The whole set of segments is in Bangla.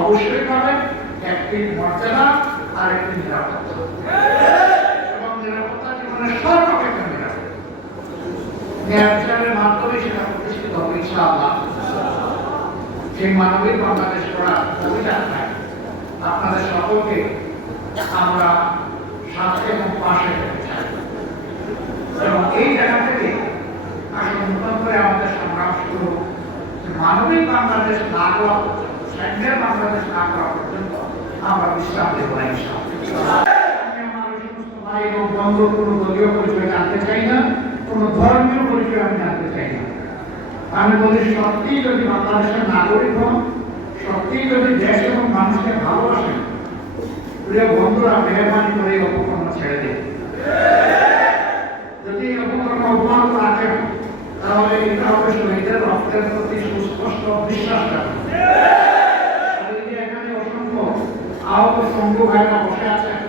অবশ্যই পাবেন, একটি মর্যাদা আর একটি নিরাপত্তা। এবং নিরাপত্তা জীবনের সর্বাপেক্ষা নিরাপত্তা। মাধ্যমে সেটা প্রতিষ্ঠিত হবে, ইনশাআল্লাহ। সেই মানবিক বাংলাদেশ করার অভিযাত্রায় আপনাদের সকলকে আমরা সাথে এবং পাশে এবং এই জায়গা থেকে আসলে নতুন করে আমাদের সংগ্রাম শুরু মানবিক বাংলাদেশ না করা বাংলাদেশ না করা পর্যন্ত আমরা বিশ্রাম দেবো না ভাই এবং বন্ধুর কোনো দলীয় পরিচয় জানতে চাই না, কোনো ধর্মীয় পরিচয় আমি জানতে চাই না। আমি বলি সত্যি যদি বাংলাদেশের নাগরিক হন সত্যি যদি দেশ এবং মানুষকে ভালোবাসেন, প্রিয় বন্ধুরা, মেহরবানি করে এই অপকর্ম ছেড়ে যদি এই অপকর্ম অব্যাহত তাহলে এটা হবে শহীদের রক্তের প্রতি সুস্পষ্ট বিশ্বাস এখানে অসংখ্য আহত সঙ্গু ভাইরা বসে আছেন,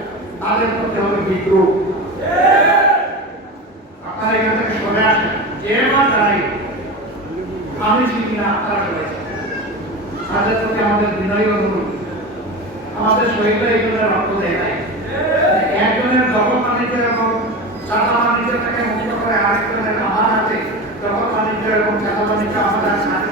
তাদের প্রতি হবে বিদ্রোহ। আমাদের বিনয় এগুলো রক্ত দেয় নাই একজনের দখল বাণিজ্য এবং চাঁদা বাণিজ্য থেকে মুক্ত করে আরেকজনের আমার হাতে দখল বাণিজ্য এবং চাঁদা বাণিজ্য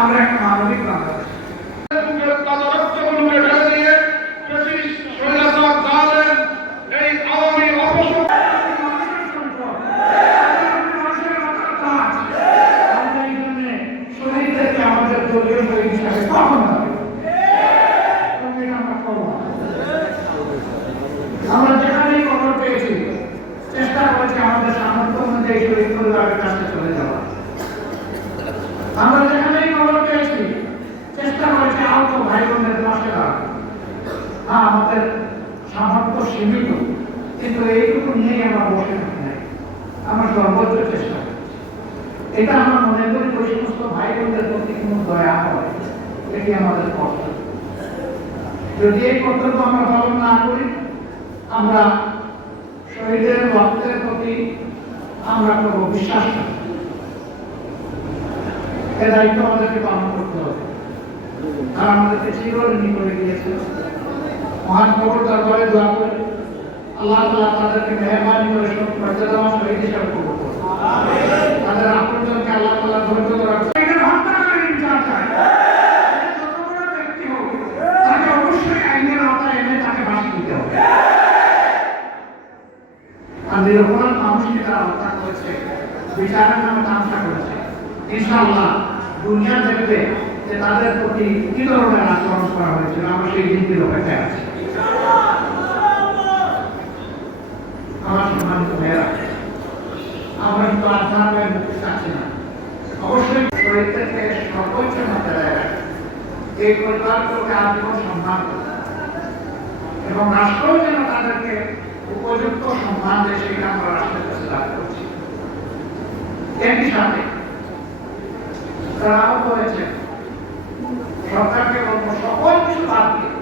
আমরা একটা মানবিক বাংলাদেশ। আমরা যেখানেই খবর পেয়েছি, চেষ্টা করেছি আমাদের সামর্থ্য অনুযায়ী শহীদ পরিবারের কাছে চলে যাওয়া আমরা যেখানেই খবর পেয়েছি চেষ্টা করেছি আহত ভাই আমাদের সামর্থ্য সীমিত, কিন্তু এইটুকু নিয়েই আমরা বসে নাই। আমরা সর্বোচ্চ চেষ্টা এটা আমরা মনে করি ওই সমস্ত ভাই বোনদের প্রতি কোনো দয়া হয়, এটি আমাদের কষ্ট যদি এই কর্তব্য আমরা পালন না করি, আমরা শহীদের রক্তের প্রতি আমরা কোনো বিশ্বাস রাখি এ দায়িত্ব আমাদেরকে পালন করতে হবে। আর আমাদেরকে চিরঋণী করে দিয়েছে। মহান খবর দরবারে দোয়া করে আল্লাহ তাআলা তাদেরকে মেহরবানি করে সব মর্যাদাবান শহীদ হিসাবে করুন। তাদের আপনজনকে আল্লাহ তাআলা ধৈর্য নিরপরাধ মানুষকে তারা বিচারের নামে তামসা করেছে। ইনশাআল্লাহ দুনিয়া দেখবে যে তাদের প্রতি কি ধরনের আচরণ করা হয়েছিল আমরা সেই দিনটির অপেক্ষায় আছি। এবং তাদেরকে উপযুক্ত সম্মান সেটা আমরা রাষ্ট্রের কাছে লাভ করছি। একই সাথে তারা আহত হয়েছে সরকারকে বলব, সকল কিছু বাদ দিয়ে,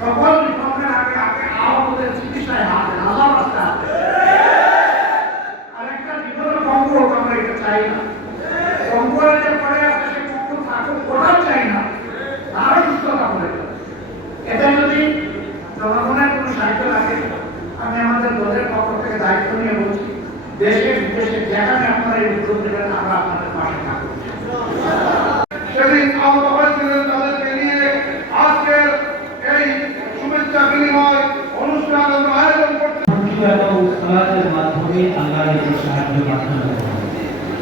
সকল বিপদের আগে আগে আহতদের চিকিৎসায় হাত আল্লাহ দেন। আরেকটা জীবনের পঙ্গু হোক, আমরা এটা চাই না। পঙ্গুরে যে পড়ে আছে, সে পঙ্গু থাকুক, ওটাও চাই না। তারও সুস্থতা করে এটা যদি জনগণের কোনো সাহিত্য লাগে, আমি আমাদের দলের পক্ষ থেকে দায়িত্ব নিয়ে বলছি, দেশে বিদেশে যেখানে আপনারা এই উদ্যোগ নেবেন আমরা আপনাদের পাশে থাকব সেদিন আহত হয়েছিলেন তাদেরকে নিয়ে আজকের এই শুভেচ্ছা বিনিময় অনুষ্ঠান আমরা আয়োজন করছি ধর্মীয় এবং সালাতের মাধ্যমে আল্লাহর এই সাহায্য প্রার্থনা করব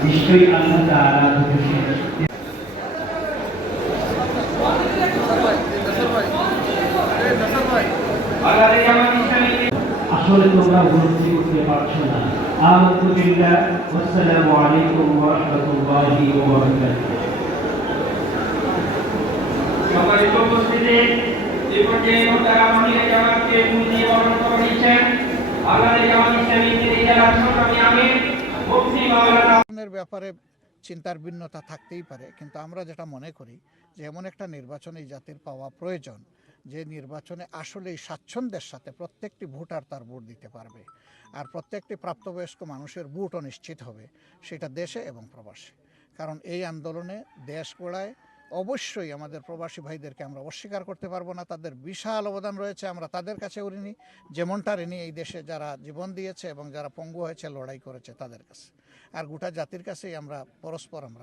নিশ্চয়ই আল্লাহ তাআলা আসলে তোমরা উপলব্ধি করতে পারছ না। আমানতু বিল্লাহ আলাইকুম ওয়া রাহমাতুল্লাহি ওয়া বারাকাতুহু। সম্মানিত উপস্থিতি, এ পর্যায়ে মোহতারা আমির জামাতকে ফুল দিয়ে বরণ করে নিচ্ছেন বাংলাদেশ জামাত ইসলামী তিনি সংগ্রামী আমির। নির্বাচনের ব্যাপারে চিন্তার ভিন্নতা থাকতেই পারে, কিন্তু আমরা যেটা মনে করি যে এমন একটা নির্বাচন এই জাতির পাওয়া প্রয়োজন, যে নির্বাচনে আসলেই স্বাচ্ছন্দ্যের সাথে প্রত্যেকটি ভোটার তার ভোট দিতে পারবে আর প্রত্যেকটি প্রাপ্তবয়স্ক মানুষের ভোটও নিশ্চিত হবে, সেটা দেশে এবং প্রবাসে। কারণ এই আন্দোলনে দেশ গোড়ায় অবশ্যই আমাদের প্রবাসী ভাইদেরকে আমরা অস্বীকার করতে পারব না, তাদের বিশাল অবদান রয়েছে, আমরা তাদের কাছে ঋণী যেমনটা ঋণী এই দেশে যারা জীবন দিয়েছে এবং যারা পঙ্গু হয়েছে, লড়াই করেছে তাদের কাছে। আর গোটা জাতির কাছেই আমরা পরস্পর আমরা।